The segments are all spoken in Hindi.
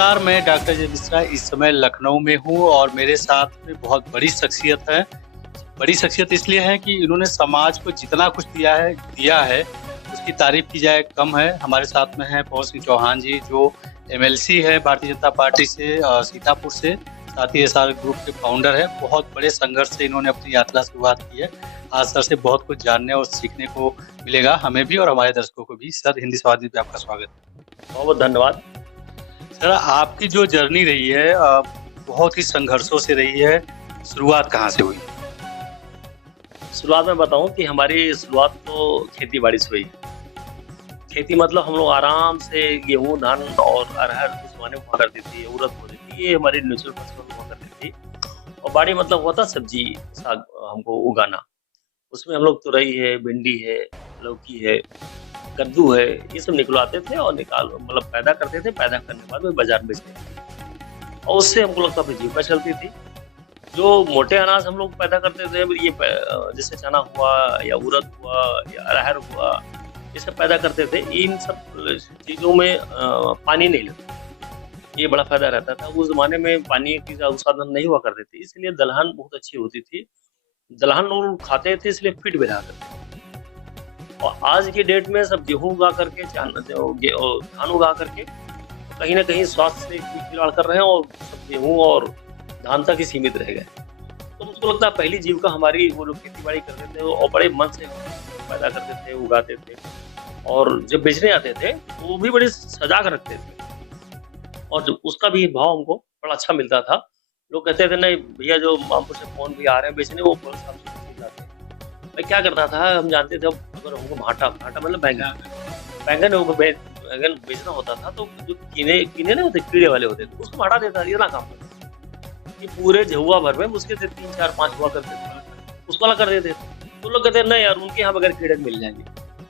नमस्कार, मैं डॉक्टर जय मिश्रा इस समय लखनऊ में हूँ और मेरे साथ में बहुत बड़ी शख्सियत है। बड़ी शख्सियत इसलिए है कि इन्होंने समाज को जितना कुछ दिया है, उसकी तारीफ़ की जाए कम है। हमारे साथ में हैं पवन सिंह चौहान जी, जो एमएलसी है भारतीय जनता पार्टी से सीतापुर से, साथ ही एसआर ग्रुप के फाउंडर हैं। बहुत बड़े संघर्ष से इन्होंने अपनी यात्रा शुरुआत की है। आज सर से बहुत कुछ जानने और सीखने को मिलेगा, हमें भी और हमारे दर्शकों को भी। सर, हिंदी स्वाद में आपका स्वागत है। बहुत-बहुत धन्यवाद। सर, आपकी जो जर्नी रही है बहुत ही संघर्षों से रही है। शुरुआत कहाँ से हुई? शुरुआत में बताऊँ कि हमारी शुरुआत तो खेती-बाड़ी से हुई। खेती मतलब हम लोग आराम से गेहूँ, धान और अरहर उस ज़माने में हुआ करती थी, उड़द होती थी, ये हमारी नेचुरल फसल हुआ करती थी। और बाड़ी मतलब होता सब्जी, साग हमको उगाना। उसमें हम लोग तुरई है, भिंडी है, लौकी है, कद्दू है, ये सब निकलवाते थे और मतलब पैदा करते थे। पैदा करने के बाद में बाज़ार में बेचते थे और उससे हमको लगता था जीविका चलती थी। जो मोटे अनाज हम लोग पैदा करते थे, ये जैसे चना हुआ या उड़द हुआ या अरहर हुआ, ये सब पैदा करते थे। इन सब चीज़ों में पानी नहीं लगता, ये बड़ा फ़ायदा रहता था। उस ज़माने में पानी की ज़्यादा साधन नहीं हुआ करते थे, इसलिए दलहन बहुत अच्छी होती थी। दलहन लोग खाते थे, इसलिए फिट भी रहा करते थे। और आज की डेट में सब गेहूँ उगा करके धान उगा करके कहीं न कहीं स्वास्थ्य से खिलवाड़ कर रहे हैं और सब गेहूँ और धान तक ही सीमित रह गए। तो मुझको लगता है पहली जीविका हमारी वो लोग खेती-बाड़ी करते थे और बड़े मन से पैदा करते थे, उगाते थे और जब बेचने आते थे, तो वो भी बड़ी सजा कर रखते थे और जो उसका भी भाव हमको बड़ा अच्छा मिलता था। लोग कहते थे नहीं भैया जो मामपुर से फ़ोन भी आ रहे हैं बेचने वो फल साफ-सुथरे लाते हैं। मैं क्या करता था, हम जानते थे अगर हमको भाटा मतलब बैंगन बैंगन बेचना होता था तो जो कीने कीने नहीं होते, कीड़े वाले होते थे, उसको भाटा देता था, इतना काम करता था। कि पूरे झउआ भर में मुश्किल से 3, 4, 5 हुआ करते थे, उसको अलग कर देते थे। तो लोग कहते हैं नहीं यार उनके यहाँ बगैर कीड़े मिल जाएँगे,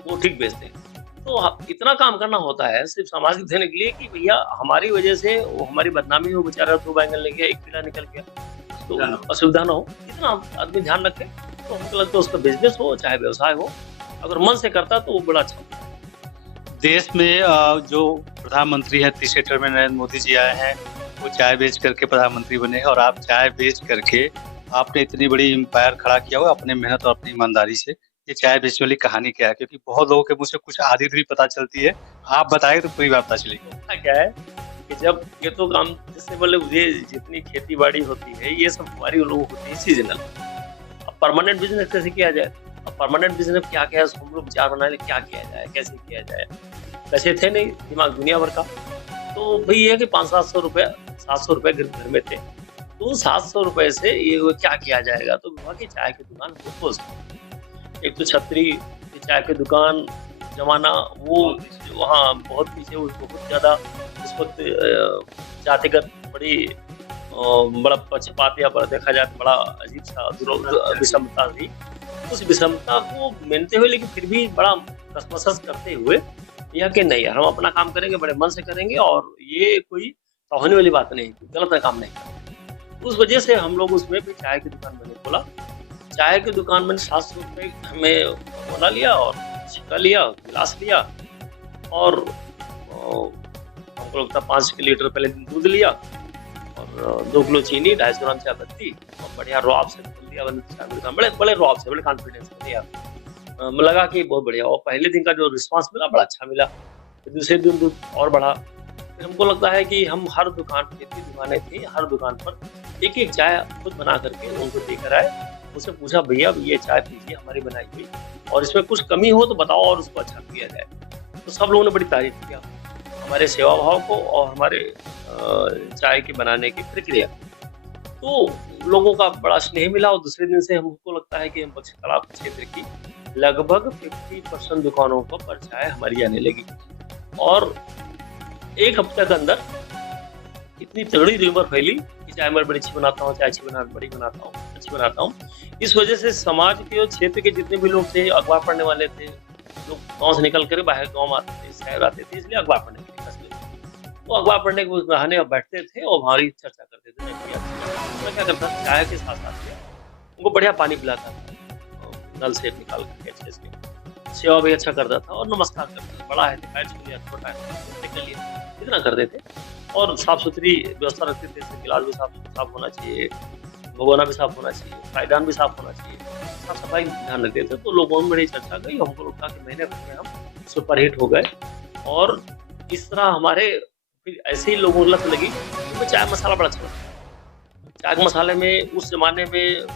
वो ठीक बेचते हैं। तो इतना काम करना होता है सिर्फ़ समाज को देने के लिए कि भैया हमारी वजह से वो हमारी बदनामी हो, बेचारा 2 बैंगन ले गया, 1 कीड़ा निकल गया, तो असुविधा ना हो, इतना आदमी ध्यान रखे। तो हमको लगता है उसका बिज़नेस हो चाहे व्यवसाय हो, अगर मन से करता तो वो बड़ा अच्छा होता है। देश में जो प्रधानमंत्री हैं, तीसरे टर्म में नरेंद्र मोदी जी आए हैं, वो चाय बेच करके प्रधानमंत्री बने और आप चाय बेच करके आपने इतनी बड़ी एम्पायर खड़ा किया हुआ अपने मेहनत और अपनी ईमानदारी से। ये चाय बेचने वाली कहानी क्या है? क्योंकि बहुत लोगों के मुँह से कुछ आधी-अधूरी पता चलती है। आप बताएँ तो पूरी बात पता चलेगी। होता क्या है कि जब ये तो काम जैसे मतलब ये जितनी खेती-बाड़ी होती है, ये सब हमारी लोगों को होती है सीज़नल। अब परमानेंट बिज़नेस कैसे किया जाए? अब परमानेंट बिज़नेस क्या-क्या है उसको हम लोग विचार बनाए क्या किया जाए, कैसे किया जाए? पैसे थे नहीं, दिमाग दुनिया भर का। तो भई ये है कि 500-700 रुपए 700 रुपए घर में थे। तो 700 रुपए से ये क्या किया जाएगा? तो हुआ कि चाय की दुकान हमको खोज दी। एक तो छतरी, फिर चाय की दुकान, ज़माना वो वहाँ बहुत पीछे बहुत ज़्यादा उस वक़्त जातिगत बड़ी बड़ा पक्षपात या देखा जाए तो बड़ा अजीब-सा विषमता थी। उस विषमता को मानते हुए लेकिन फिर भी बड़ा कसमसस करते हुए यह कि नहीं यार हम अपना काम करेंगे, बड़े मन से करेंगे और ये कोई होने वाली बात नहीं, गलत काम नहीं करना। उस वजह से हम लोग उसमें फिर चाय की दुकान मैंने खोला। चाय की दुकान मैंने 700 रुपए में मोला लिया और सिक्का लिया, गिलास लिया और हमको लगता है 5 लीटर पहले दूध लिया और 2 किलो चीनी, 250 ग्राम चाय पत्ती और बढ़िया रॉब से खोल दिया मैंने चाय की दुकान। बड़े रॉब से, बड़े कॉन्फिडेंस से लिया। लगा कि बहुत बढ़िया और पहले दिन का जो रिस्पॉन्स मिला बड़ा अच्छा मिला। फिर दूसरे दिन दूध और बढ़ा। फिर हमको लगता है कि हम हर दुकान जितनी दुकानें थी, हर दुकान पर एक-एक चाय खुद बना करके उनको देकर आए। उनसे पूछा भैया ये चाय पीजिए हमारी बनाई हुई और इसमें कुछ कमी हो तो बताओ और उसको अच्छा किया जाए। तो सब लोगों ने बड़ी तारीफ़ किया, हमारे सेवा भाव को और हमारे चाय के बनाने की प्रक्रिया। तो लोगों का बड़ा स्नेह मिला और दूसरे दिन से हमको लगता है कि हम बख्शी तालाब क्षेत्र की लगभग 50% दुकानों पर चाय हमारी आने लगी और 1 हफ्ते के अंदर इतनी तगड़ी र्यूमर फैली कि चाय मैं बड़ी अच्छी बनाता हूँ, चाय बड़ी बनाता हूँ, अच्छी बनाता हूँ। इस वजह से समाज के और क्षेत्र के जितने भी लोग थे, अखबार पढ़ने वाले थे, लोग गाँव से निकल कर बाहर गाँव आते थे, शहर आते थे, इसलिए अखबार पढ़ने के लिए फँस गए। वो अखबार पढ़ने के बहाने बैठते थे और हमारी चर्चा करते थे। नहीं भैया मैं क्या करता था चाय के साथ-साथ में उनको बढ़िया पानी पिलाता था, नल से निकाल करके अच्छे से। सेवा भी अच्छा करता था और नमस्कार करता था। बड़ा है तो पैर छू लिया, छोटा है तो कर लिया, इतना करते थे। और साफ सुथरी व्यवस्था रखते थे, जैसे गिलास भी साफ होना चाहिए, भगोना भी साफ होना चाहिए, पायदान भी साफ होना चाहिए, साफ सफाई का ध्यान रखते थे। तो लोगों में बड़ी चर्चा गई, हमको लगता कि महीने भर में हम सुपरहिट हो गए। और इस तरह हमारे फिर ऐसे ही लोगों को लत लगी। तो चाय मसाला बड़ा अच्छा लगता। चाय के मसाले में उस जमाने में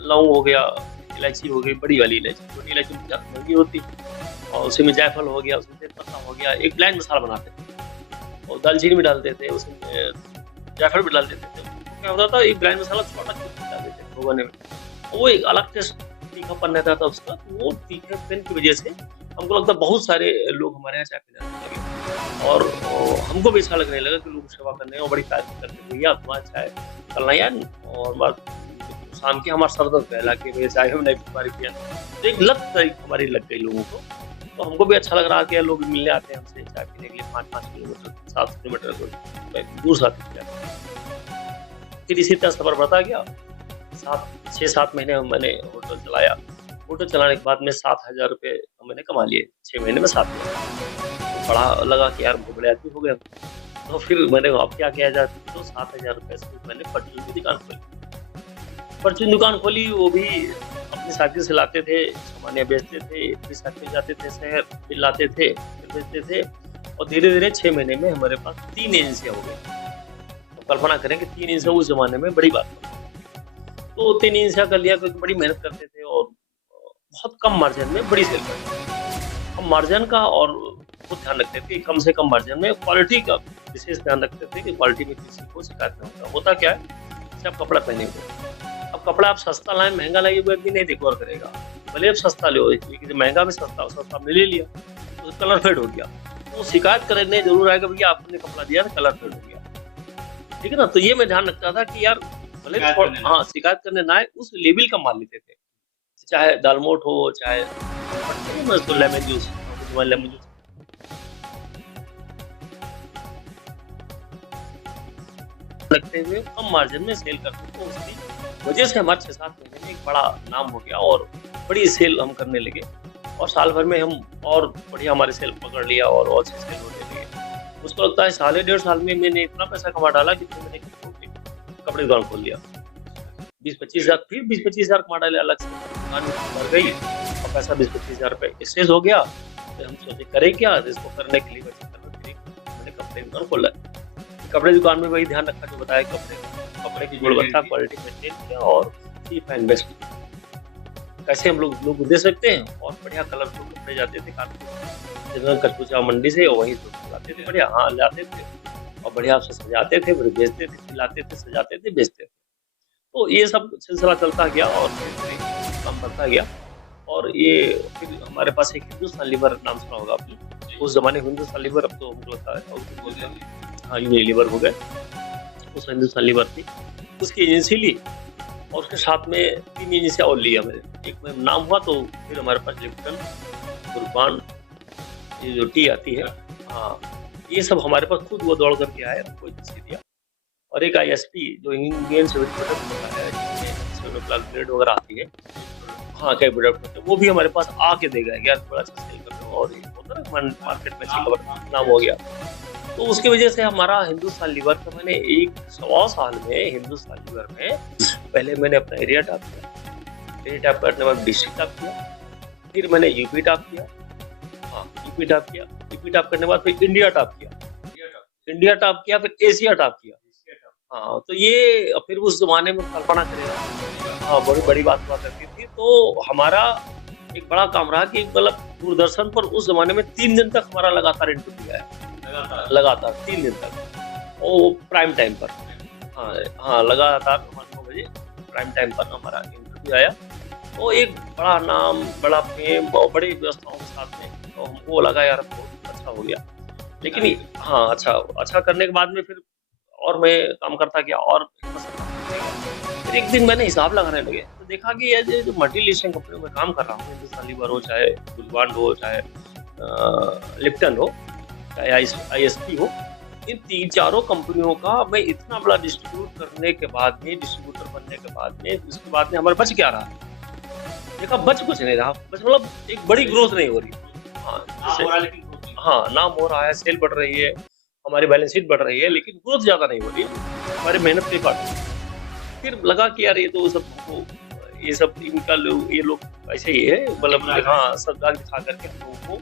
लौंग हो गया, इलायची हो गई, बड़ी वाली इलायची, छोटी इलायची महंगी होती, और उसी में जायफल हो गया, उसमें तेजपत्ता हो गया, एक ब्लेंड मसाला बनाते थे और दालचीनी भी डालते थे, उसमें जायफल भी डाल देते थे। तो क्या होता था, एक ब्लेंड मसाला छोटा डाल देते थे भगोने में, वो एक अलग टेस्ट तीखापन रहता था उसका। तो वो तीखेपन की वजह से हमको लगता है बहुत सारे लोग हमारे यहाँ चाय पीने लगे, और हमको भी अच्छा लगने लगा कि लोग सेवा करने और बड़ी तारीफ करते, भैया तुम्हारा चाय चलना यार। और शाम की हमारा सरदर्द फैला कि भैया चाय हम नहीं पी पा रही, तो एक लत हमारी लग गई लोगों को। तो हमको भी अच्छा लग रहा कि लोग मिलने आते हैं हमसे चाय पीने के लिए, 5-5 किलोमीटर 7 किलोमीटर दूर से आते हैं। फिर इसी तरह सफर बढ़ता गया। 6-7 महीने मैंने होटल चलाया। होटल चलाने के बाद में 7,000 रुपये मैंने कमा लिए 6 महीने में, 7,000। तो बड़ा लगा कि यार बहुत बड़े आदमी हो गए। तो फिर मैंने अब क्या किया जाए, तो 7,000 रुपये से मैंने परचून की दुकान खोली। परचून दुकान खोली, वो भी अपने साथी से लाते थे, सामान बेचते थे, फिर साथ में जाते थे शहर, फिर लाते थे, फिर बेचते थे। और धीरे धीरे 6 महीने में हमारे पास 3 एजेंसियाँ हो गई। तो कल्पना करें कि 3 एजेंसियाँ उस जमाने में बड़ी बात थी। तो 3 एजेंसियाँ कर लिया, क्योंकि बड़ी मेहनत करते थे और बहुत कम मार्जिन में बड़ी सेल करते थे। हम मार्जिन का और बहुत ध्यान रखते थे, कम से कम मार्जिन में क्वालिटी का विशेष ध्यान रखते थे कि क्वालिटी में किसी को शिकायत नहीं होता क्या है, जैसे आप कपड़ा पहने हुए, अब कपड़ा आप सस्ता लाए महंगा लाइए, वो भी नहीं देखभाल करेगा। भले आप सस्ता ले, महंगा में सस्ता आपने ले लिया तो कलर फेड हो गया, तो शिकायत करने जरूर आएगा, भैया आपने कपड़ा दिया ना कलर फेड हो गया, ठीक है ना। तो ये मैं ध्यान रखता था कि यार भले हाँ शिकायत करने ना आए, उस लेवल का माल लेते थे, चाहे दालमोट हो, चाहे लेमन जूस, लेमन जूस रखते हुए कम मार्जिन में सेल करते थे। उसकी वजह से हमारे 6-7 महीने में एक बड़ा नाम हो गया और बड़ी सेल हम करने लगे। और साल भर में हम और बढ़िया हमारे सेल पकड़ लिया और अच्छी सेल होने लगे। मुझको लगता है 1.5 साल में मैंने इतना पैसा कमा डाला कि मैंने कपड़े दुकान खोल लिया। 20-25 हज़ार, फिर 20-25 हज़ार कमा डाले अलग से, दुकान बढ़ गई और पैसा 20-25 हज़ार रुपये एक्सचेंज हो गया। तो हम सोचे करें क्या, इसको करने के लिए मैंने कपड़े दुकान खोला। कपड़े दुकान में वही ध्यान रखा जो बताया, कपड़े की गुणवत्ता क्वालिटी मेंटेन किया और चीप एंड बेस्ट कैसे हम लोग दे सकते हैं। और बढ़िया कलरफुल कपड़े जाते थे कानपुर कचपुचा मंडी से, और वहीं तो लाते थे बढ़िया, हाँ लाते थे और बढ़िया से सजाते थे, फिर बेचते थे, लाते थे, सजाते थे, बेचते थे। तो ये सब सिलसिला चलता गया और फिर काम बढ़ता गया। और ये फिर हमारे पास एक हिंदुस्तान लीवर नाम सुना होगा आपने, उस जमाने हिंदुस्तान लीवर, अब तो हमको लगता है हाँ यूनिलीवर हो गए, उस हिंदुस्तान लीवर थी, उसकी एजेंसी ली और उसके साथ में 3 एजेंसियाँ और लिया मैंने। एक में नाम हुआ तो फिर हमारे पास लिप्टन, गुरबान, ये जो टी आती है, हाँ ये सब हमारे पास खुद वो दौड़ करके आया, कोई एजेंसी दिया। और एक ISP जो इंडियन सिविल प्रोडक्ट होता है, जिसमें ग्रेड वगैरह आती है, हाँ क्या प्रोडक्ट, वो भी हमारे पास आके देगा यार, बड़ा अच्छा सेल कर रहे हो और होता है मार्केट में नाम हो गया। तो उसकी वजह से हमारा हिंदुस्तान लीवर का मैंने 1-1.25 साल में हिंदुस्तान लीवर में पहले मैंने अपना एरिया टॉप किया, एरिया टॉप करने के बाद डिस्ट्रिक्ट टॉप किया, फिर मैंने यूपी टॉप किया, हाँ यूपी टॉप किया, यूपी टॉप करने के बाद फिर इंडिया टॉप किया, इंडिया टॉप किया, फिर एशिया टॉप किया। हाँ तो ये फिर उस जमाने में कल्पना करेगा, हाँ बड़ी बड़ी बात हुआ करती थी। तो हमारा एक बड़ा काम रहा कि मतलब दूरदर्शन पर उस जमाने में 3 दिन तक हमारा लगातार इंटरव्यू आया, लगातार 3 दिन तक, वो प्राइम टाइम पर, हाँ लगातार 9 बजे प्राइम टाइम पर हमारा इंटरव्यू आया। तो एक बड़ा नाम, बड़ा फेम और बड़ी व्यवस्थाओं के साथ में, तो हमको लगा यार बहुत अच्छा हो गया। लेकिन हाँ अच्छा करने के बाद में फिर और मैं काम करता गया और फिर एक दिन मैंने हिसाब लगाने लगे तो देखा कि ये जो मल्टीनेशनल कंपनियों में काम कर रहा हूँ, हिंदुस्तान लीवर हो, चाहे गुलबान हो, चाहे लिप्टन हो, चाहे ISP हो, इन 3-4 कंपनियों का मैं इतना बड़ा डिस्ट्रीब्यूट करने के बाद में, डिस्ट्रीब्यूटर बनने के बाद में, उसके बाद में हमारे बच क्या रहा, देखा बच कुछ नहीं रहा, बस मतलब एक बड़ी ग्रोथ नहीं हो रही। हाँ नाम हो रहा है, सेल बढ़ रही है, हमारी बैलेंस शीट बढ़ रही है, लेकिन ग्रोथ ज्यादा नहीं हो रही है, हमारी मेहनत पे पड़ रही है। फिर लगा कि यार ये तो सब हमको, ये सब इनका लोग, ये लोग ऐसे ही है, मतलब हाँ सब दाग दिखा करके हम लोगों को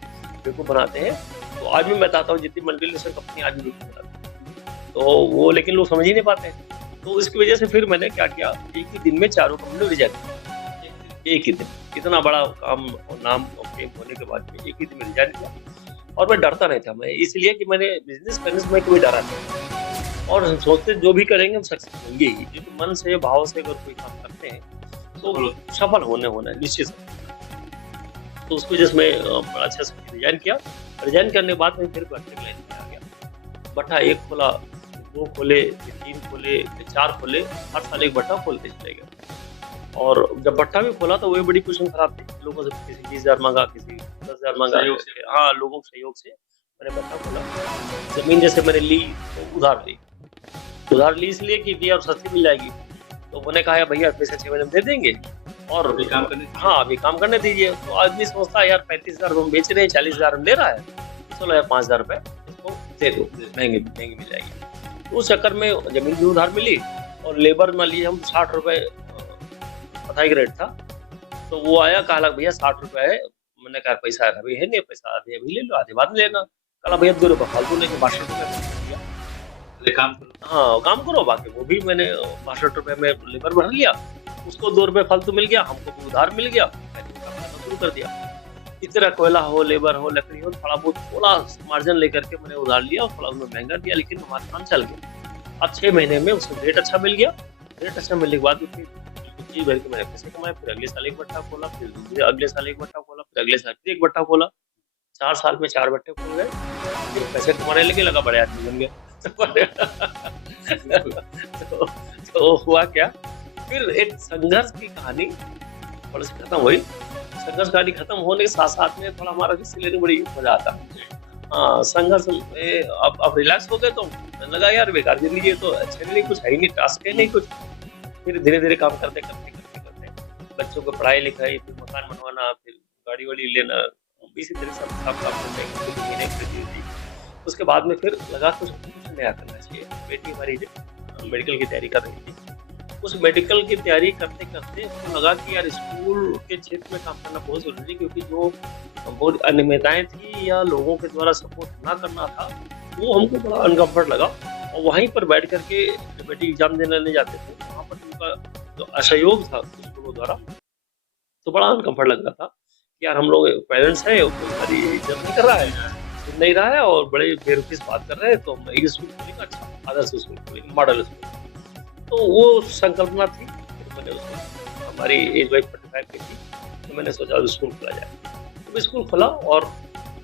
बेवकूफ बनाते हैं। तो आज भी मैं बताता हूँ, जितनी मल्टीनेशनल कंपनी आज भी बेवकूफ बनाती है, तो वो लेकिन लोग समझ ही नहीं पाते हैं। तो इसकी वजह से फिर मैंने क्या किया, एक ही दिन में चारों कंपनी रिजेक्ट किया, एक ही दिन। इतना बड़ा काम और नाम और फेम होने के बाद में एक ही दिन में रिजेक्ट किया। और मैं डरता नहीं था, मैं इसलिए कि मैंने बिजनेस करने से मैं कभी डरा नहीं, और हम सोचते जो भी करेंगे हम सक्सेस होंगे ही, क्योंकि मन से भाव से अगर कोई काम करते हैं तो सफल होना है निश्चित। तो उसकी वजह से मैं बड़ा अच्छा से डिजाइन किया। डिजाइन करने के बाद में फिर भट्टे लाइन में आ गया। भट्टा एक खोला, दो खोले, फिर तीन खोले, फिर चार खोले, हर साल एक भट्टा खोलते चले गए। और जब भट्टा भी खोला तो वही बड़ी पोजीशन खराब थी, लोगों से किसी 20,000 मांगा, किसी 10,000 मांगा, हाँ लोगों के सहयोग से मैंने भट्टा खोला। जमीन जैसे मैंने ली तो उधार ली इसलिए कि यार सस्ती मिल जाएगी। तो मैंने कहा भैया पैसे 6 महीने में दे देंगे और अभी काम करने, हाँ अभी काम करने दीजिए। तो आदमी सोचता है यार 35,000 हम बेच रहे हैं, 40,000 हम ले रहा है, चलो यार 5,000 रुपए इसको दे दो, महंगी मिल जाएगी। तो उस चक्कर में जमीन भी उधार मिली और लेबर मान लीजिए हम 60 रुपए पताई का रेट था, तो वो आया कहा भैया 60 रुपए है। मैंने कहा पैसा अभी है नहीं, पैसा आधे अभी ले लो, आधे बाद में लेना। कहा भैया 2 रुपए फालतू लेके 62 रुपए काम करो, हाँ काम करो। बाकी वो भी मैंने 62 रुपए में लेबर भर लिया, उसको 2 रुपए फालतू मिल गया, हमको भी उधार मिल गया, मैंने काम करना शुरू कर दिया। इस तरह कोयला हो, लेबर हो, लकड़ी हो, थोड़ा बहुत थोड़ा मार्जिन लेकर के मैंने उधार लिया और थोड़ा उसमें महंगा दिया, लेकिन हमारा काम चल गया। अब 6 महीने में उसमें रेट अच्छा मिल गया। रेट अच्छा मिलने के बाद फिर जी भर के मैंने पैसे कमाए। फिर अगले साल एक भट्टा खोला, फिर दूसरे अगले साल एक भट्टा खोला, फिर अगले साल फिर एक भट्टा खोला। 4 साल में 4 भट्टे खोल गए, फिर पैसे कमाने लगे, लगा बड़े आदमी बन गए। तो हुआ क्या, फिर एक संघर्ष की कहानी थोड़ी सी खत्म हुई। संघर्ष कहानी खत्म होने के साथ साथ में थोड़ा हमारा हिस्से लेने में बड़ी मजा आता। हाँ संघर्ष में अब रिलैक्स हो गए, तो लगा यार बेकार जिंदगी है, तो अच्छे नहीं, कुछ है ही नहीं, टास्क है नहीं कुछ। फिर धीरे धीरे काम करते बच्चों को पढ़ाई लिखाई, फिर मकान बनवाना, फिर गाड़ी वाड़ी लेना, इसी तरह से सब काम करते। उसके बाद में फिर लगा कुछ नया करना चाहिए। बेटी हमारी मेडिकल की तैयारी कर रही थी, उस मेडिकल की तैयारी करते करते तो लगा कि यार स्कूल के क्षेत्र में काम करना बहुत जरूरी है, क्योंकि जो बहुत अनियमितताएं थी या लोगों के द्वारा सपोर्ट ना करना था, वो हमको बड़ा अनकम्फर्ट लगा। और वहीं पर बैठ करके बेटी एग्जाम देने जाते थे, वहाँ पर उनका जो असहयोग था स्कूलों द्वारा, तो बड़ा अनकम्फर्ट लग रहा था कि यार हम लोग पेरेंट्स हैं, हमारी इज्जत नहीं कर रहा है, सुन नहीं रहा है और बड़े बेरुखी बात कर रहे हैं, तो हम एक स्कूल खोलेंगे, अच्छा आदर्श स्कूल खोलेंगे, मॉडल स्कूल। तो वो संकल्पना थी। तो मैंने उसको, हमारी एज वाइज 45 की थी, तो मैंने सोचा स्कूल खोला जाए। तो स्कूल खोला और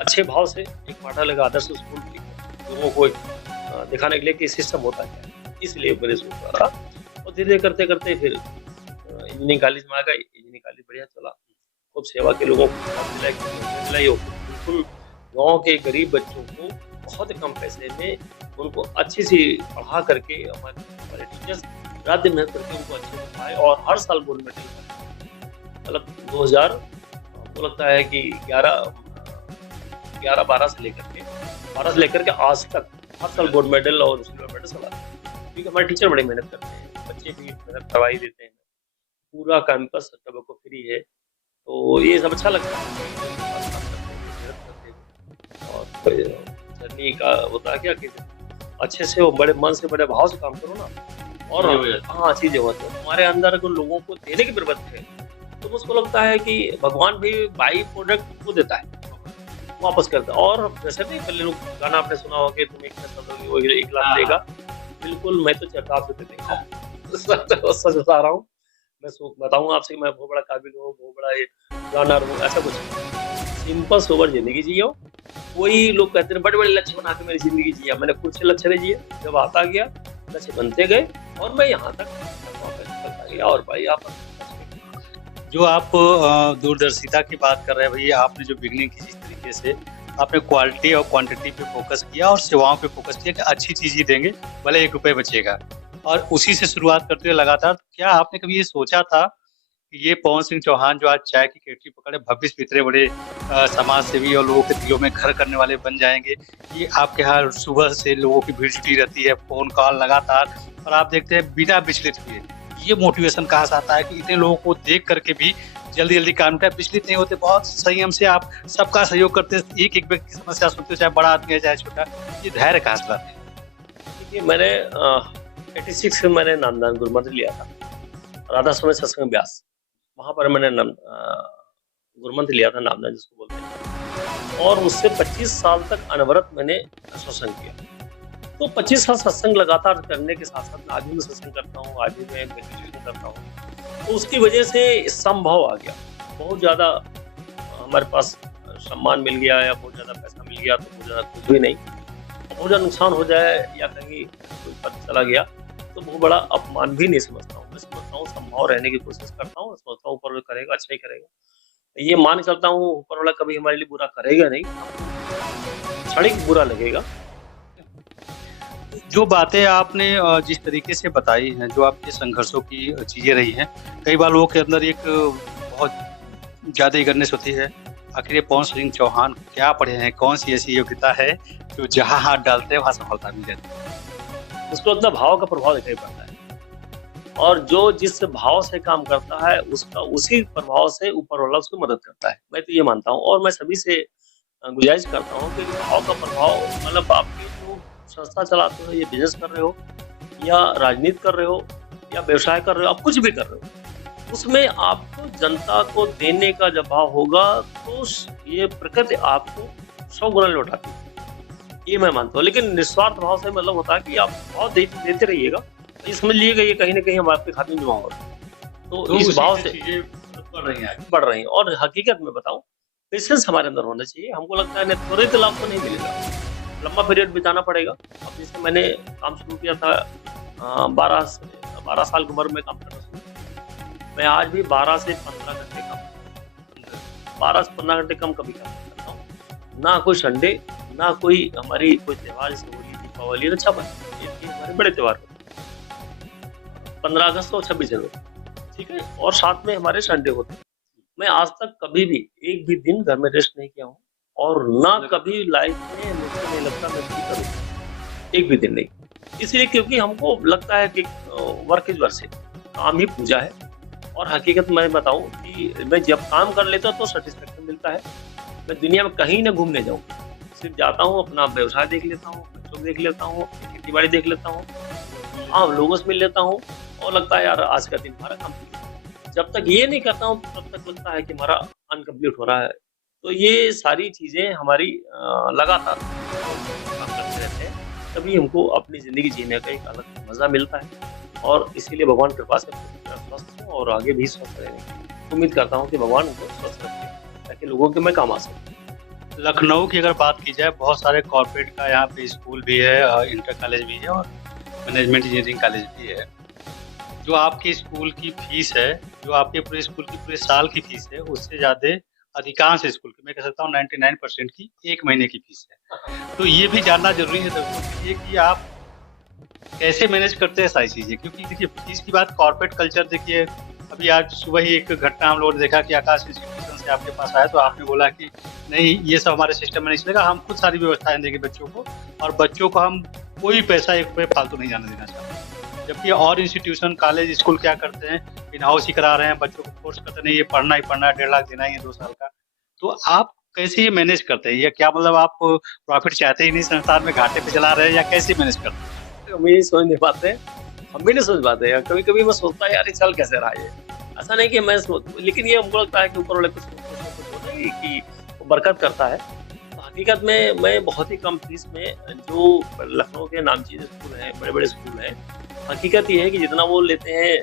अच्छे भाव से एक मॉडल लगा, आदर्श स्कूल की लोगों को दिखाने के लिए कि सिस्टम होता है, इसलिए मैंने स्कूल खोला। और धीरे करते करते फिर इंजीनियरिंग कॉलेज में आ गई। इंजीनियरिंग कॉलेज बढ़िया चला, खूब सेवा के लोगों को मिलाई। बिल्कुल गाँव के गरीब बच्चों को बहुत कम पैसे में उनको अच्छी सी पढ़ा करके हमारे टीचर्स रात दिन मेहनत करके उनको अच्छे से पढ़ाए और हर साल गोल्ड मेडल, मतलब 2000 मुझको लगता है कि 11-12 से लेकर के आज तक हर साल गोल्ड मेडल और सिल्वर मेडल सब आते हैं, क्योंकि हमारे टीचर बड़ी मेहनत करते हैं, बच्चे भी मेहनत करवाई देते हैं। पूरा कैंपस टबको फ्री है, तो ये सब अच्छा लगता है। और जर्नी का होता क्या कि अच्छे से, वो बड़े मन से, बड़े भाव से काम करो ना, और हाँ चीजें होती है हमारे अंदर। अगर लोगों को देने की प्रवृत्ति है, तो मुझको लगता है कि भगवान भी बाई प्रोडक्ट को देता है, वापस करता है। और वैसे नहीं, पहले लोग गाना आपने सुना हो कि तुम 1 लाख वो 1 लाख देगा, बिल्कुल मैं तो 4 से देगा, सच बता रहा हूँ। मैं बताऊँ आपसे, मैं बहुत बड़ा काबिल हूँ, बहुत बड़ा ये गानर हूँ, ऐसा कुछ। सिंपल सोबर जिंदगी जियो। वही लोग कहते हैं बड़े बड़े लक्ष्य बना के मेरी जिंदगी जिया, मैंने कुछ से लक्ष्य नहीं जिए। जब आता गया लक्ष्य बनते गए और मैं यहाँ तक चलता गया। और भाई आप जो आप दूरदर्शिता की बात कर रहे हैं भैया, आपने जो बिगनिंग की जिस तरीके से आपने क्वालिटी और क्वांटिटी पे फोकस किया और सेवाओं पे फोकस किया कि अच्छी चीज ही देंगे, भले 1 रुपए बचेगा, और उसी से शुरुआत करते हुए लगातार, क्या आपने कभी ये सोचा था ये पवन सिंह चौहान जो आज चाय की केतली पकड़े भविष्य में इतने बड़े समाज सेवी और लोगों के दिलों में घर करने वाले बन जाएंगे। ये आपके यहाँ सुबह से लोगों की भीड़ जुटी रहती है, फ़ोन कॉल लगातार, और आप देखते हैं बिना विचलित हुए। ये मोटिवेशन कहाँ से आता है कि इतने लोगों को देख करके भी जल्दी-जल्दी काम का विचलित नहीं होते, बहुत संयम से आप सबका सहयोग करते हैं, एक-एक व्यक्ति की समस्या सुनते हो, चाहे बड़ा आदमी है, चाहे छोटा। ये धैर्य कहाँ से लाते हैं? देखिए मैंने 86 में मैंने नामदान गुरु मंत्र लिया था, राधा स्वामी सत्संग ब्यास, वहाँ पर मैंने गुरु मंत्र लिया था, नामदान जिसको बोलते हैं, और उससे 25 साल तक अनवरत मैंने सत्संग किया। तो 25 साल सत्संग लगातार करने के साथ-साथ आज भी मैं सत्संग करता हूँ, आज भी मैं मेडिटेशन करता हूँ। तो उसकी वजह से समभाव आ गया, बहुत ज़्यादा हमारे पास सम्मान मिल गया या बहुत ज़्यादा पैसा मिल गया तो बहुत ज़्यादा कुछ भी नहीं, बहुत ज़्यादा नुकसान हो जाए या कहीं कोई पद चला गया तो बहुत बड़ा अपमान भी नहीं समझता हूँ। मैं समझता हूँ समभाव रहने की कोशिश करता हूँ, सोचता हूँ ऊपर वाला करेगा, अच्छा ही करेगा। ये मान के चलता हूँ ऊपर वाला कभी हमारे लिए बुरा करेगा नहीं, क्षणिक बुरा लगेगा। जो बातें आपने जिस तरीके से बताई हैं, जो आपके संघर्षों की चीज़ें रही हैं, कई बार लोगों के अंदर एक बहुत ज़्यादा ईगरनेस होती है। आखिर ये पवन सिंह चौहान क्या पढ़े हैं? कौन-सी ऐसी योग्यता है जो जहाँ हाथ डालते हैं वहाँ सफलता मिल जाती है? उसको अपना भाव का प्रभाव दिखाई पड़ता है और जो जिस भाव से काम करता है उसका उसी प्रभाव से ऊपर वाला उसको मदद करता है। मैं तो ये मानता हूँ और मैं सभी से गुजारिश करता हूँ कि भाव का प्रभाव मतलब आपकी जो संस्था चलाते हो, ये बिजनेस कर रहे हो या राजनीति कर रहे हो या व्यवसाय कर रहे हो, आप कुछ भी कर रहे हो, उसमें आपको जनता को देने का जब भाव होगा तो ये प्रकृति आपको 100 गुना लौटाती है, ये मैं मानता हूँ। लेकिन निस्वार्थ भाव से मतलब होता है कि आप भाव देते रहिएगा, ये समझ लीजिएगा ये कहीं ना कहीं हम आपके खाते में जमा होगा, तो इस भाव से बढ़ रही हैं। और हकीकत में बताऊं, पेशेंस हमारे अंदर होना चाहिए। हमको लगता है त्वरित लाभ तो नहीं मिलेगा, लंबा पीरियड बिताना पड़ेगा। अब जैसे मैंने काम शुरू किया था 12 साल की उम्र में काम करना शुरू किया, मैं आज भी 12 से 15 घंटे कम 12 से 15 घंटे कम कभी काम करता हूँ। ना कोई संडे, ना कोई हमारी कोई त्योहार जैसे होली, दीपावली, रक्षाबंधन, ये हमारे बड़े त्योहार होते हैं, 15 अगस्त और 26 जनवरी, ठीक है, और साथ में हमारे संडे होते हैं। मैं आज तक कभी भी एक भी दिन घर में रेस्ट नहीं किया हूँ और ना कभी लाइफ में मुझे नहीं लगता मैं भी करूँ, एक भी दिन नहीं। इसलिए क्योंकि हमको लगता है कि वर्क इज वर्शिप, काम ही पूजा है। और हकीकत मैं बताऊं कि मैं जब काम कर लेता तो सेटिस्फेक्शन मिलता है। मैं दुनिया में कहीं ना घूमने जाऊं, सिर्फ जाता हूं, अपना व्यवसाय देख लेता हूं, बच्चों को देख लेता हूं, खेती बाड़ी देख लेता हूं, हाँ लोगों से मिल लेता हूं और लगता है यार आज का दिन हमारा कंप्लीट। जब तक ये नहीं करता हूं तब तक लगता है कि हमारा अनकम्प्लीट हो रहा है। तो ये सारी चीजें हमारी लगातार काम करते रहते हैं, तभी हमको अपनी जिंदगी जीने का एक अलग मजा मिलता है। और इसीलिए भगवान कृपा से स्वस्थ हूँ और आगे भी स्वस्थ रहेंगे। उम्मीद करता हूँ कि भगवान उनको स्वस्थ रखे ताकि लोगों के मैं काम आ सकूँ। लखनऊ की अगर बात की जाए, बहुत सारे कॉर्पोरेट का यहाँ पे स्कूल भी है, इंटर कॉलेज भी है और मैनेजमेंट इंजीनियरिंग कॉलेज भी है। जो आपके स्कूल की फीस है, जो आपके पूरे स्कूल की पूरे साल की फीस है, उससे ज़्यादा अधिकांश स्कूल की, मैं कह सकता हूँ 99% की 1 महीने की फीस है। तो ये भी जानना ज़रूरी है दोस्तों के लिए कि आप कैसे मैनेज करते हैं सारी चीज़ें, क्योंकि देखिए फीस की बात, कॉर्पोरेट कल्चर देखिए, अभी आज सुबह ही एक घटना हम लोगों ने देखा कि आकाश इंस्टीट्यूशन से आपके पास आया तो आपने बोला कि नहीं ये सब हमारे सिस्टम में नहीं चलेगा, हम खुद सारी व्यवस्थाएं देंगे बच्चों को और बच्चों को हम कोई पैसा 1 रुपये फालतू नहीं जाने देना चाहते। जबकि और इंस्टीट्यूशन कॉलेज स्कूल क्या करते हैं, इन हाउस ही करा रहे हैं, बच्चों को फोर्स करते नहीं, ये पढ़ना ही पढ़ना है, 1.5 लाख देना ही है 2 साल का। तो आप कैसे ये मैनेज करते हैं, या क्या मतलब आप प्रॉफिट चाहते ही नहीं, संस्थान में घाटे पे चला रहे हैं, या कैसे मैनेज करते हैं? हम ये समझ नहीं पाते, हम भी नहीं समझ पाते यार। कभी कभी मैं सोचता है यार ये चल कैसे रहा है, ऐसा नहीं कि मैं लेकिन ये हमको लगता है कि ऊपर वाले कुछ होता है कि वो बरकत करता है। तो हकीकत में मैं बहुत ही कम फीस में जो लखनऊ के नामचीन स्कूल हैं, बड़े बड़े स्कूल हैं, हकीकत ये है कि जितना वो लेते हैं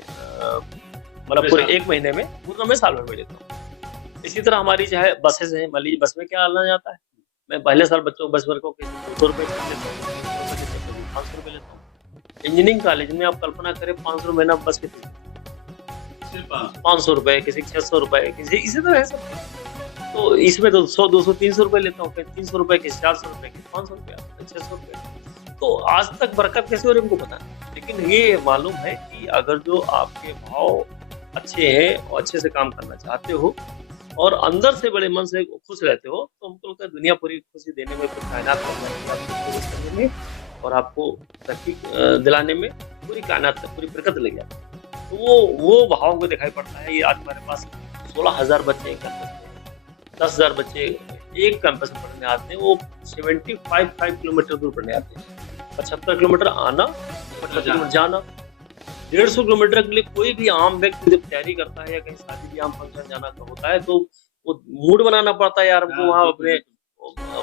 मतलब पूरे 1 महीने में, उतना मैं साल भर में लेता हूँ। इसी तरह हमारी चाहे बसेज हैं, मान लीजिए बस में क्या आना जाता है, मैं पहले साल बच्चों को बस भर को 200 रुपये लेता हूँ, 500 रुपये लेता हूँ। इंजीनियरिंग कॉलेज में आप कल्पना करें 500 महीना बस के फीस, सिर्फ 500 रुपये, किसी 600 रुपये, किसी इसी तरह है सब। तो इसमें तो 100, 200, 300 रुपये लेता हूँ, 300 रुपये के, 400 रुपये के, 500 रुपये, 600 रुपये। तो आज तक बरकत कैसे हो रही है हमको पता है, लेकिन ये मालूम है कि अगर जो आपके भाव अच्छे हैं और अच्छे से काम करना चाहते हो और अंदर से बड़े मन से खुश रहते हो, तो हमको लगता है दुनिया पूरी खुशी देने में, पूरी कायनात लग जाती है आपको खुश करने में और आपको तरक्की दिलाने में पूरी कायनात, पूरी प्रकृति लग जाती है। तो वो भाव को दिखाई पड़ता है। ये आज हमारे पास 16,000 बच्चे एक कैंपस में, 10,000 बच्चे एक कैंपस में पढ़ने आते हैं। वो 75 किलोमीटर दूर पढ़ने आते हैं। 75 किलोमीटर आना, 75 किलोमीटर जाना। 150 किलोमीटर के लिए कोई भी आम व्यक्ति जब तैयारी करता है या कहीं शादी ब्याह फंक्शन जाना होता है तो वो मूड बनाना पड़ता है यार, हमको वहाँ अपने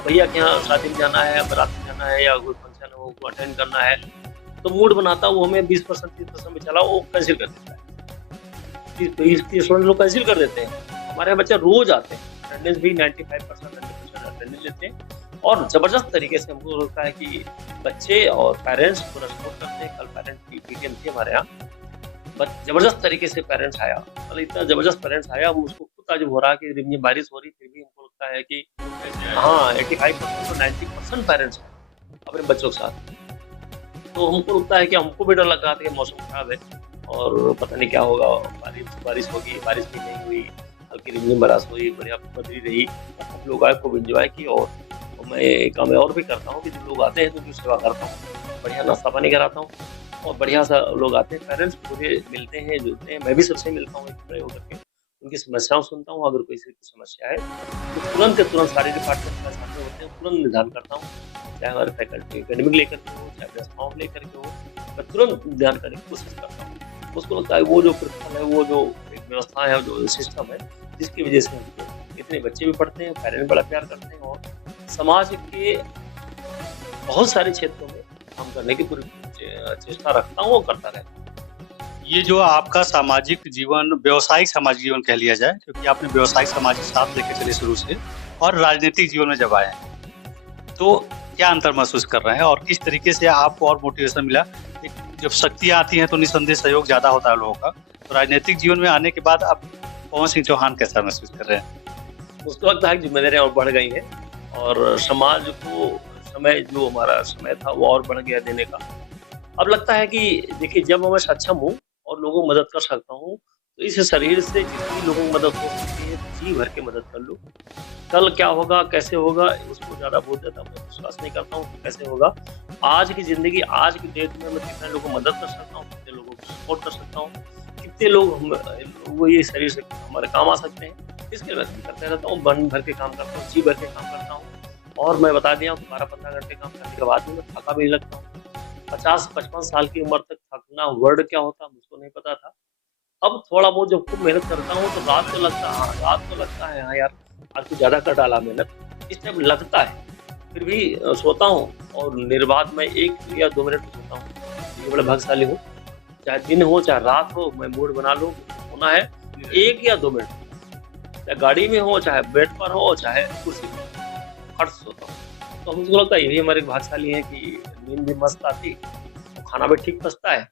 भैया के यहाँ शादी में जाना है, बारात में जाना है या कोई फंक्शन है वो अटेंड करना है, तो मूड बनाता है वो हमें 20% 30% में चला वो कैंसिल कर देता है। 30% लोग कैंसिल कर देते हैं। हमारे यहाँ बच्चे रोज आते हैं, अटेंडेंस भी 95% 90% अटेंडेंस लेते हैं और जबरदस्त तरीके से हमको लगता है कि बच्चे और पेरेंट्स पूरा सपोर्ट करते हैं। कल पेरेंट्स की मीटिंग थी हमारे यहाँ, बट जबरदस्त तरीके से पेरेंट्स आया, मतलब इतना जबरदस्त पेरेंट्स आया, वो उसको खुद ताजुब हो रहा है कि रिमझिम बारिश हो रही फिर भी हमको लगता है कि हाँ 85% तो 90% पेरेंट्स हैं अपने बच्चों के साथ। तो हमको लगता है कि हमको भी डर लग रहा था कि मौसम खराब है और पता नहीं क्या होगा, बारिश होगी, बारिश भी नहीं हुई, हल्की रिमझिम बारिश हुई, बढ़िया बदली रही, सब लोग आए, खूब एंजॉय की। और मैं एक काम और भी करता हूँ कि जो लोग आते हैं तो उनकी सेवा करता हूँ, बढ़िया नाश्ता पानी कराता हूँ और बढ़िया सा लोग आते हैं, पेरेंट्स पूरे मिलते हैं, जुलते हैं, मैं भी सबसे मिलता हूँ, एक खड़े होकर के उनकी समस्याओं सुनता हूँ। अगर कोई समस्या है तो तुरंत के तुरंत सारे डिपार्टमेंट के साथ में होते हैं, तुरंत निदान करता हूँ, चाहे हमारे फैकल्टी एकेडमिक लेकर के हो, चाहे व्यवस्थाओं लेकर के हो, मैं तुरंत ध्यान करने की कोशिश करता हूँ। उसको लगता है वो जो प्रिंसिपल है, वो जो एक व्यवस्था है, जो सिस्टम है, जिसकी वजह से हमको इतने बच्चे भी पढ़ते हैं, पेरेंट्स बड़ा प्यार करते हैं और समाज के बहुत सारे क्षेत्रों में काम करने की पूरी चेष्टा रखता हूँ और करता रहता हूँ। ये जो आपका सामाजिक जीवन, व्यावसायिक सामाजिक जीवन कह लिया जाए, क्योंकि आपने व्यावसायिक सामाजिक साथ लेके चले शुरू से, और राजनीतिक जीवन में जब आए हैं, तो क्या अंतर महसूस कर रहे हैं और किस तरीके से आपको और मोटिवेशन मिला? जब शक्तियाँ आती हैं तो निसंदेह सहयोग ज़्यादा होता है लोगों का, तो राजनीतिक जीवन में आने के बाद आप पवन सिंह चौहान कैसा महसूस कर रहे हैं? मुझको लगता है कि जिम्मेदारियाँ और बढ़ गई हैं और समाज को समय, जो हमारा समय था वो और बढ़ गया देने का। अब लगता है कि देखिए, जब मैं सक्षम हूँ और लोगों को मदद कर सकता हूँ, तो इस शरीर से जितनी लोगों की मदद हो सकती है, जी भर के मदद कर लो। कल क्या होगा, कैसे होगा, उसको बहुत ज़्यादा मैं विश्वास नहीं करता हूँ कि कैसे होगा। आज की ज़िंदगी, आज की डेट में मैं कितने लोगों को मदद कर सकता हूँ, कितने लोगों को सपोर्ट कर सकता हूँ, कितने लोग वो ये शरीर से हमारे काम आ सकते हैं, इसके लिए मैं करते रहता हूँ, मन भर के काम करता हूँ, जी भर के काम करता हूँ। और मैं बता दिया हूँ 12-15 घंटे काम करने के बाद भी मैं थका भी नहीं लगता हूँ। 50-55 साल की उम्र तक थकना वर्ड क्या होता है मुझको नहीं पता था। अब थोड़ा बहुत जब खूब मेहनत करता हूँ तो रात को लगता है हाँ यार, आज कुछ ज़्यादा कर डाला मेहनत, इस टाइम लगता है। फिर भी सोता हूँ और निर्बाध मैं 1 या 2 मिनट में सोता हूँ। ये बड़ा भाग्यशाली हूँ, चाहे दिन हो चाहे रात हो, मैं मूड बना लूँ, सोना है 1 या 2 मिनट, चाहे गाड़ी में हो, चाहे बेड पर हो, चाहे कुर्सी पर, फट सोता हूँ। तो मुझको लगता है ये भी हमारे भाग्यशाली है कि नींद भी मस्त आती और खाना भी ठीक पचता है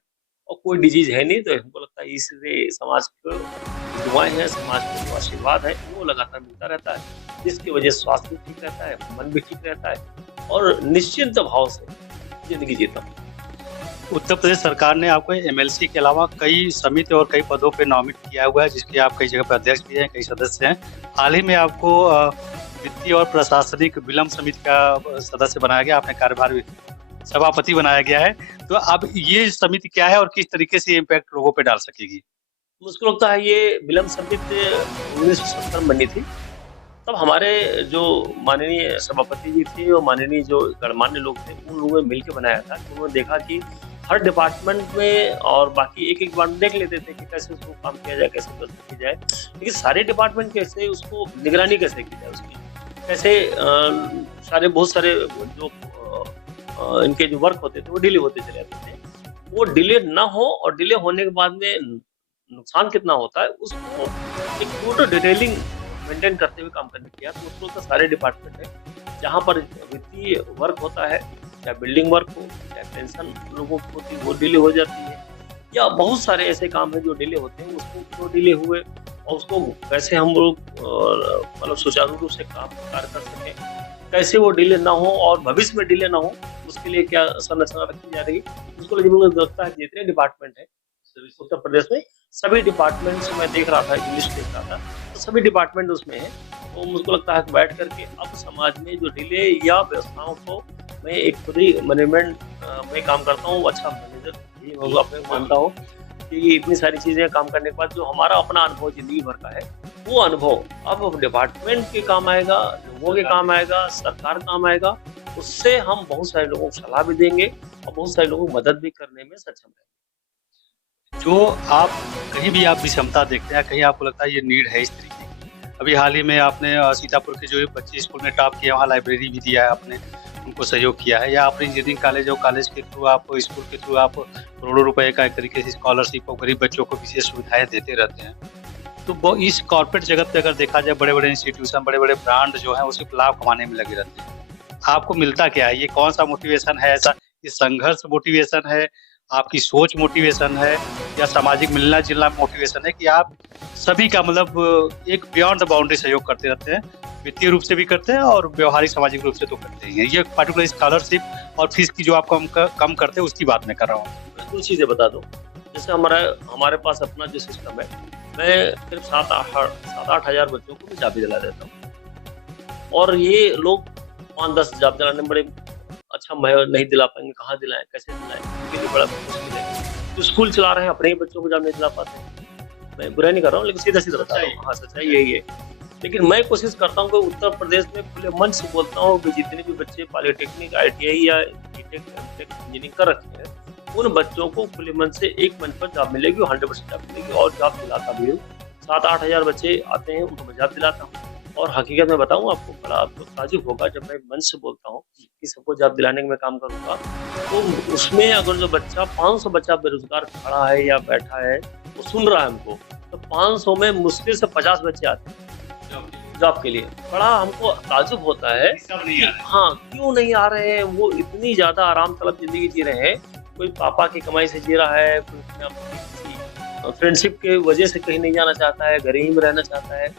और कोई डिजीज है नहीं। तो हमको लगता है इससे समाज को दुआएं हैं, समाज को जो आशीर्वाद है वो लगातार मिलता रहता है, जिसकी वजह से स्वास्थ्य भी ठीक रहता है, मन भी ठीक रहता है और निश्चिंत भाव से जिंदगी जीता हूँ। उत्तर प्रदेश सरकार ने आपको एमएलसी के अलावा कई समिति और कई पदों पे नॉमिनेट किया हुआ है, जिसके आप कई जगह पर अध्यक्ष भी हैं, कई सदस्य हैं। हाल ही में आपको वित्तीय और प्रशासनिक विलंब समिति का सदस्य बनाया गया, आपने कार्यभार भी सभापति बनाया गया है। तो अब ये समिति क्या है और किस तरीके से इम्पैक्ट लोगों पे डाल सकेगी? मुझको लगता है ये विलंब समिति 1970 में बनी थी। तब हमारे जो माननीय सभापति जी थे और माननीय जो गणमान्य लोग थे, उन लोगों ने मिलकर बनाया था। तो उन्होंने देखा कि हर डिपार्टमेंट में और बाकी एक डिपार्टमेंट देख लेते थे कि कैसे उसको काम किया जाए, कैसे व्यवस्था की जाए, लेकिन सारे डिपार्टमेंट कैसे उसको निगरानी कैसे की जाए उसकी, कैसे सारे बहुत सारे जो इनके जो वर्क होते थे वो डिले होते चले जाते थे, वो डिले ना हो और डिले होने के बाद में नुकसान कितना होता है उसको एक टोटल डिटेलिंग मेंटेन करते हुए काम करने किया। तो उसको तो सारे डिपार्टमेंट है जहाँ पर वित्तीय वर्क होता है, चाहे बिल्डिंग वर्क हो, चाहे पेंशन लोगों की होती है वो डिले हो जाती है, या बहुत सारे ऐसे काम है जो डिले होते हैं, उसको क्यों डिले हुए और उसको कैसे हम लोग मतलब सुचारू रूप से काम कार्य कर सकें, कैसे वो डिले ना हो और भविष्य में डिले ना हो, उसके लिए क्या संरचना रखी जा रही है। उसको मुझे लगता है जितने डिपार्टमेंट है उत्तर प्रदेश में सभी डिपार्टमेंट्स में देख रहा था, एक लिस्ट देख रहा था, तो सभी डिपार्टमेंट उसमें है। तो मुझको लगता है कि बैठ करके अब समाज में जो डिले या व्यवस्थाओं को मैं एक खुद ही मैनेजमेंट में काम करता हूँ, अच्छा मैनेजर भी मैं अपने को मानता हूँ कि इतनी सारी चीज़ें काम करने के बाद जो हमारा अपना अनुभव ज़िंदगी भर का है, वो अनुभव अब डिपार्टमेंट के काम आएगा, लोगों के काम आएगा, सरकार काम आएगा। उससे हम बहुत सारे लोगों को सलाह भी देंगे और बहुत सारे लोगों को मदद भी करने में सक्षम रहेंगे। जो आप कहीं भी आप विषमता देखते हैं, कहीं आपको लगता है ये नीड है इस तरीके की। अभी हाल ही में आपने सीतापुर के जो बच्चे स्कूल में टॉप किए, वहाँ लाइब्रेरी भी दिया है आपने, उनको सहयोग किया है, या आपने इंजीनियरिंग कॉलेज और कॉलेज के थ्रू आप स्कूल के थ्रू आप करोड़ों रुपए का एक तरीके से स्कॉलरशिप और गरीब बच्चों को विशेष सुविधाएँ देते रहते हैं। तो वो इस कॉर्पोरेट जगत पे अगर देखा जाए, बड़े-बड़े इंस्टीट्यूशन, बड़े-बड़े ब्रांड जो हैं, वो सिर्फ़ लाभ कमाने में लगे रहते हैं। आपको मिलता क्या है? ये कौन-सा मोटिवेशन है ऐसा? ये संघर्ष मोटिवेशन है, आपकी सोच मोटिवेशन है, या सामाजिक मिलना-जुलना मोटिवेशन है कि आप सभी का मतलब एक बियॉन्ड द बाउंड्री सहयोग करते रहते हैं? वित्तीय रूप से भी करते हैं और व्यावहारिक सामाजिक रूप से तो करते ही हैं। ये पर्टिकुलर स्कॉलरशिप और फीस की जो आप कम करते हैं, उसकी बात मैं कर रहा हूँ। मैं 2 चीज़ें बता दूँ। जैसे हमारे पास अपना जो सिस्टम है, मैं सिर्फ़ 7-8 हज़ार बच्चों को मैं चाबी दिला देता हूँ। और ये लोग 5-10 चाबी दिलाने में बड़े अच्छा मैं नहीं दिला पाएँगे, कहाँ दिलाएँ, कैसे दिलाएँ? इनके लिए बड़ा मुश्किल है। जो स्कूल चला रहे हैं, अपने ही बच्चों को चाबी नहीं दिला पाते हैं। मैं बुराई नहीं कर रहा हूँ, लेकिन सीधा-सीधा बता रहा हूँ। हाँ, सच्चाई यही है। लेकिन मैं कोशिश करता हूँ कि उत्तर प्रदेश में खुले मन से बोलता हूँ कि जितने भी बच्चे पॉलिटेक्निक, ITI या बीटेक, एमटेक इंजीनियरिंग कर रखे हैं, उन बच्चों को खुले मन से एक मंच पर जॉब मिलेगी और 100% जॉब मिलेगी और जॉब दिलाता भी हूँ। 7-8 हज़ार बच्चे आते हैं, उनको मैं जॉब दिलाता हूँ। और हकीकत में बताऊँ आपको, बड़ा आपको ताज्जुब होगा जब मैं मन से बोलता हूँ कि सबको जॉब दिलाने का मैं काम करूँगा, तो उसमें अगर जो बच्चा 500 बच्चा बेरोज़गार खड़ा है या बैठा है, वो सुन रहा है हमको, तो 500 में मुश्किल से 50 बच्चे आते हैं जॉब के लिए। बड़ा हमको ताज्जुब होता है कि हाँ, क्यों नहीं आ रहे हैं? वो इतनी ज़्यादा आराम तलब ज़िंदगी जी रहे हैं। कोई पापा की कमाई से जी रहा है, कोई अपनी किसी फ्रेंडशिप के वजह से कहीं नहीं जाना चाहता है, घर ही में रहना चाहता है।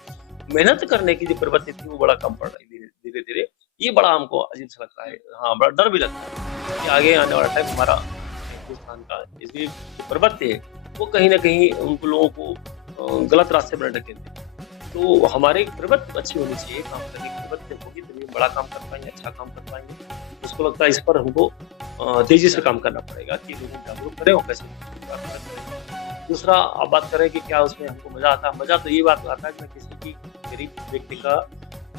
मेहनत करने की जो प्रवृत्ति थी, वो बड़ा कम पड़ रही है धीरे-धीरे। ये बड़ा हमको अजीब सा लगता है। हाँ, बड़ा डर भी लगता है कि आगे आने वाला टाइम हमारा हिंदुस्तान का इसकी जो प्रवृत्ति है, वो कहीं न कहीं उन लोगों को गलत रास्ते पर ढकेल दे। तो हमारी प्रवृत्ति अच्छी होनी चाहिए, काम करने की प्रवृत्ति होगी तभी हम बड़ा काम कर पाएँगे, अच्छा काम कर पाएँगे। मुझको लगता है इस पर हमको तेज़ी से काम करना पड़ेगा कि लोगों को जागरूक करें और कैसे करें। दूसरा, आप बात करें कि क्या उसमें हमको मज़ा आता है? मज़ा तो ये बात आता है कि मैं किसी की गरीब व्यक्ति का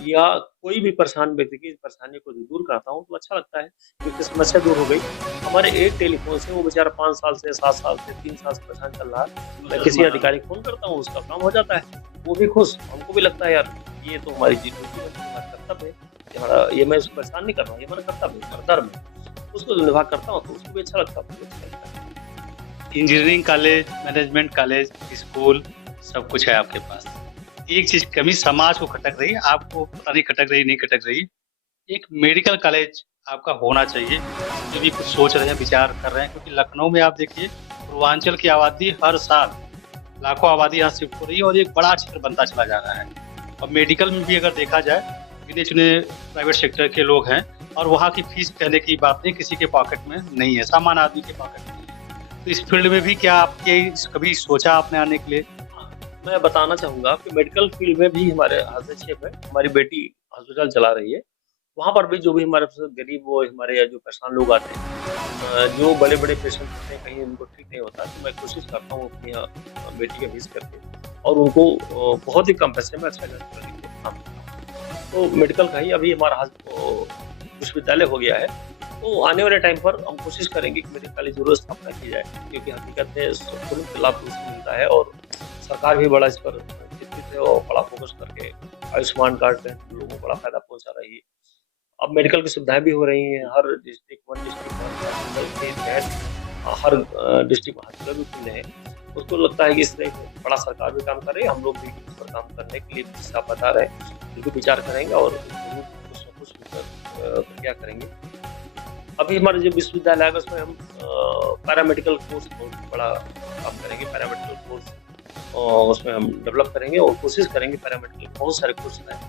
या कोई भी परेशान व्यक्ति की परेशानी को दूर करता हूँ, तो अच्छा लगता है क्योंकि समस्या दूर हो गई। हमारे एक टेलीफ़ोन से वो बेचारा 5 साल से, 7 साल से, 3 साल से परेशान चल रहा है। मैं किसी अधिकारी को फ़ोन करता हूँ, उसका काम हो जाता है। वो भी खुश, हमको भी लगता है यार ये तो हमारी ड्यूटी है, हमारा कर्तव्य है। ये हमारा ये मैं उसको परेशान नहीं कर रहा हूँ, ये हमारा कर्तव्य है, हमारा धर्म है। उसको निभा करता हूँ तो उसको भी अच्छा लगता है, मुझे अच्छा लगता है। Engineering college, management college, school सब कुछ है आपके पास। एक चीज़ कमी समाज को खटक रही है, आपको पता नहीं खटक रही, नहीं खटक रही। एक मेडिकल कॉलेज आपका होना चाहिए, जो भी कुछ सोच रहे हैं, विचार कर रहे हैं, क्योंकि लखनऊ में आप देखिए, पूर्वांचल की आबादी हर साल लाखों आबादी यहाँ शिफ्ट हो रही है और एक बड़ा क्षेत्र बनता चला जा रहा है। और मेडिकल में भी अगर देखा जाए, गिने-चुने प्राइवेट सेक्टर के लोग हैं और वहाँ की फीस कहने की बात नहीं, किसी के पॉकेट में नहीं है, सामान्य आदमी के पॉकेट में नहीं है। तो इस फील्ड में भी क्या आपके कभी सोचा आपने आने के लिए? मैं बताना चाहूँगा कि मेडिकल फील्ड में भी हमारे हस्तक्षेप है। हमारी बेटी हॉस्पिटल चला रही है। वहाँ पर भी जो भी हमारे पास गरीब वो हमारे यहाँ जो परेशान लोग आते हैं, जो बड़े-बड़े पेशेंट होते हैं, कहीं उनको ठीक नहीं होता, तो मैं कोशिश करता हूँ अपनी बेटी का विज़िट करके और उनको बहुत ही कम पैसे में अच्छा इलाज कराने की काम करता हूँ। तो मेडिकल का ही अभी हमारा विश्वविद्यालय हो गया है, तो आने वाले टाइम पर हम कोशिश करेंगे कि मेडिकल कॉलेज ज़रूर स्थापना की जाए, क्योंकि हकीकत में तुरंत लाभ उससे मिलता है और सरकार भी बड़ा इस पर चिंतित है और बड़ा फोकस करके आयुष्मान कार्ड पे लोगों को बड़ा फ़ायदा पहुँचा रही है। अब मेडिकल की सुविधाएँ भी हो रही हैं, हर डिस्ट्रिक्ट हॉस्पिटल के तहत हर डिस्ट्रिक्ट हॉस्पिटल भी खुले हैं। उसको लगता है कि इस तरह बड़ा सरकार भी काम कर रही है, हम लोग भी इस पर काम करने के लिए जिसका बता रहे हैं, बिल्कुल विचार करेंगे और ज़रूर कुछ न कुछ प्रक्रिया करेंगे। अभी हमारा जो विश्वविद्यालय है उसमें हम पैरामेडिकल कोर्स बहुत बड़ा काम करेंगे, पैरामेडिकल कोर्स उसमें हम डेवलप करेंगे और कोशिश करेंगे पैरामेडिकल बहुत सारे कोर्स लाएँ,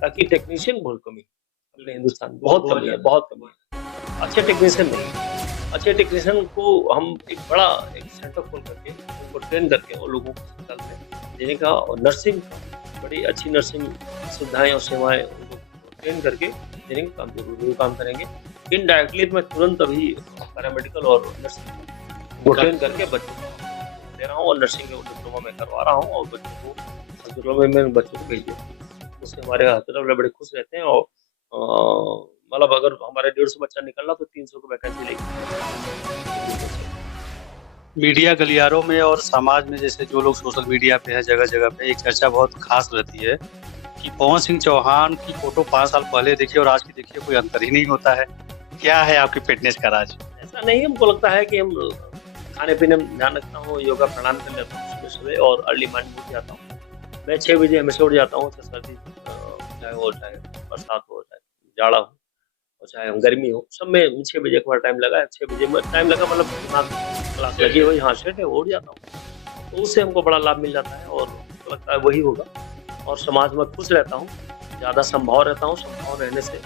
ताकि टेक्नीशियन बहुत कमी है अपने हिंदुस्तान में, बहुत कमी है, बहुत कमी है। अच्छे टेक्नीशियन नहीं है। अच्छे टेक्नीशियन को हम एक सेंटर खोल करके उनको ट्रेन करके और लोगों को अस्पताल में देने का, और नर्सिंग का बड़ी अच्छी नर्सिंग सुविधाएँ और सेवाएँ उनको ट्रेन करके देने का काम ज़रूर काम करेंगे। इनडायरेक्टली मैं तुरंत अभी पैरामेडिकल और नर्सिंग को ट्रेन करके बच्चों को दे रहा हूँ, और नर्सिंग का डिप्लोमा मैं करवा रहा हूँ, और बच्चों को हॉस्पिटलों में मैं बच्चों को भेज देता हूँ। उससे हमारे हॉस्पिटल वाले बड़े खुश रहते हैं, और मतलब अगर हमारे 150 बच्चा निकल रहा तो 300 की वैकेंसी लेगी। मीडिया गलियारों में और समाज में जैसे जो लोग सोशल मीडिया पे है, जगह-जगह पे एक चर्चा बहुत खास रहती है कि पवन सिंह चौहान की फ़ोटो 5 साल पहले देखिए और आज की देखिए कोई अंतर ही नहीं होता है। क्या है आपकी फ़िटनेस का राज? ऐसा नहीं, हमको लगता है कि हम खाने-पीने में ध्यान रखता हूँ, योगा प्राणायाम कर लेता हूँ सुबह-सुबह, और अर्ली मॉर्निंग उठ जाता हूँ। मैं 6 बजे हमेशा उठ जाता हूँ, चाहे सर्दी चाहे बरसात हो, चाहे जाड़ा हो, और चाहे गर्मी हो, सब में 6 बजे एक बार टाइम लगा है। 6 बजे में टाइम लगा मतलब दिमाग क्लास लगी हुई, हाँ, सेट है, उठ जाता हूँ। तो उससे हमको बड़ा लाभ मिल जाता है, और मुझको लगता है वही होगा, और समाज में खुश रहता हूँ, ज़्यादा संभव रहता हूँ। संभव रहने से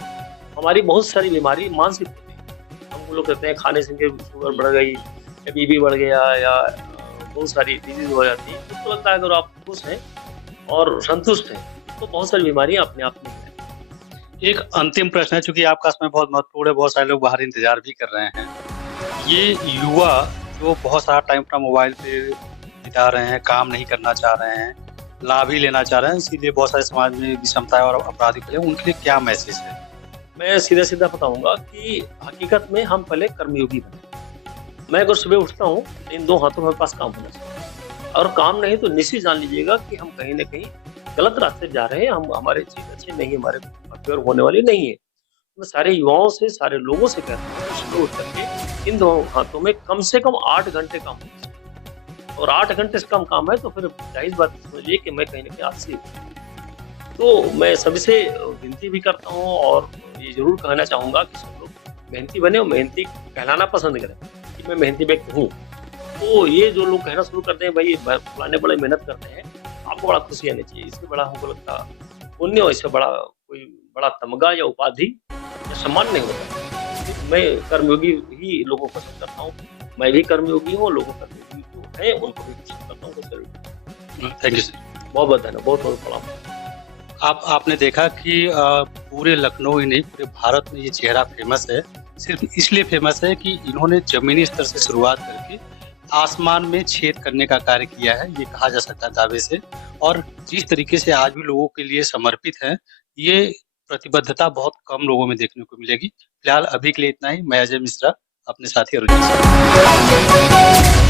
हमारी बहुत सारी बीमारी मानसिक होती है। हम लोग कहते हैं खाने से शुगर बढ़ गई, या बीपी बढ़ गया, या बहुत सारी डिजीज़ हो जाती है। मुझको लगता है अगर आप खुश हैं और संतुष्ट हैं, तो बहुत सारी बीमारियाँ अपने आप नहीं हैं। एक अंतिम प्रश्न है, चूँकि आपका समय बहुत महत्वपूर्ण है, बहुत सारे लोग बाहर इंतज़ार भी कर रहे हैं। ये युवा जो बहुत सारा टाइम अपना मोबाइल पे बिता रहे हैं, काम नहीं करना चाह रहे हैं, लाभ ही लेना चाह रहे हैं, इसीलिए बहुत सारे समाज में विषमताएँ और अपराधी फैले हैं, उनके लिए क्या मैसेज है? मैं सीधा-सीधा बताऊँगा कि हकीकत में हम पहले कर्मयोगी बने। मैं अगर सुबह उठता हूँ, इन 2 हाथों में पास काम होना चाहिए, और काम नहीं तो निश्चित जान लीजिएगा कि हम कहीं न कहीं गलत रास्ते जा रहे हैं, हम हमारी चीज़ अच्छी नहीं, हमारे फेवर होने वाली नहीं है। मैं सारे युवाओं से, सारे लोगों से कहता हूँ कि सुबह उठ करके इन 2 हाथों में कम से कम 8 घंटे काम होना चाहिए, और 8 घंटे से कम काम है तो फिर ज़ाहिर बात समझिए कि मैं कहीं न कहीं आलसी हूँ। तो मैं सभी से विनती भी करता हूँ, और ये ज़रूर कहना चाहूँगा कि सब लोग मेहनती बने और मेहनती कहलाना पसंद करें कि मैं मेहनती व्यक्ति हूँ। तो ये जो लोग कहना शुरू करते हैं, भाई फलाने बड़े मेहनत करते हैं, आपको बड़ा खुशी आनी चाहिए। इससे बड़ा हमको लगता पुण्य, और इससे बड़ा कोई बड़ा तमगा या उपाधि या सम्मान नहीं होता। मैं कर्मयोगी ही लोगों को पसंद करता हूँ। मैं भी कर्मयोगी हूँ, लोगों कर्मयोगी जो हैं उनको भी पसंद करता हूँ। Thank you sir. बहुत-बहुत धन्यवाद, बहुत-बहुत प्रणाम। आपने देखा कि पूरे लखनऊ ही नहीं, पूरे भारत में ये चेहरा फ़ेमस है। सिर्फ़ इसलिए फ़ेमस है कि इन्होंने ज़मीनी स्तर से शुरुआत करके आसमान में छेद करने का कार्य किया है, ये कहा जा सकता है दावे से। और जिस तरीके से आज भी लोगों के लिए समर्पित हैं, ये प्रतिबद्धता बहुत कम लोगों में देखने को मिलेगी। फिलहाल अभी के लिए इतना ही। मैं अजय मिश्रा, अपने साथी अरुण जी से।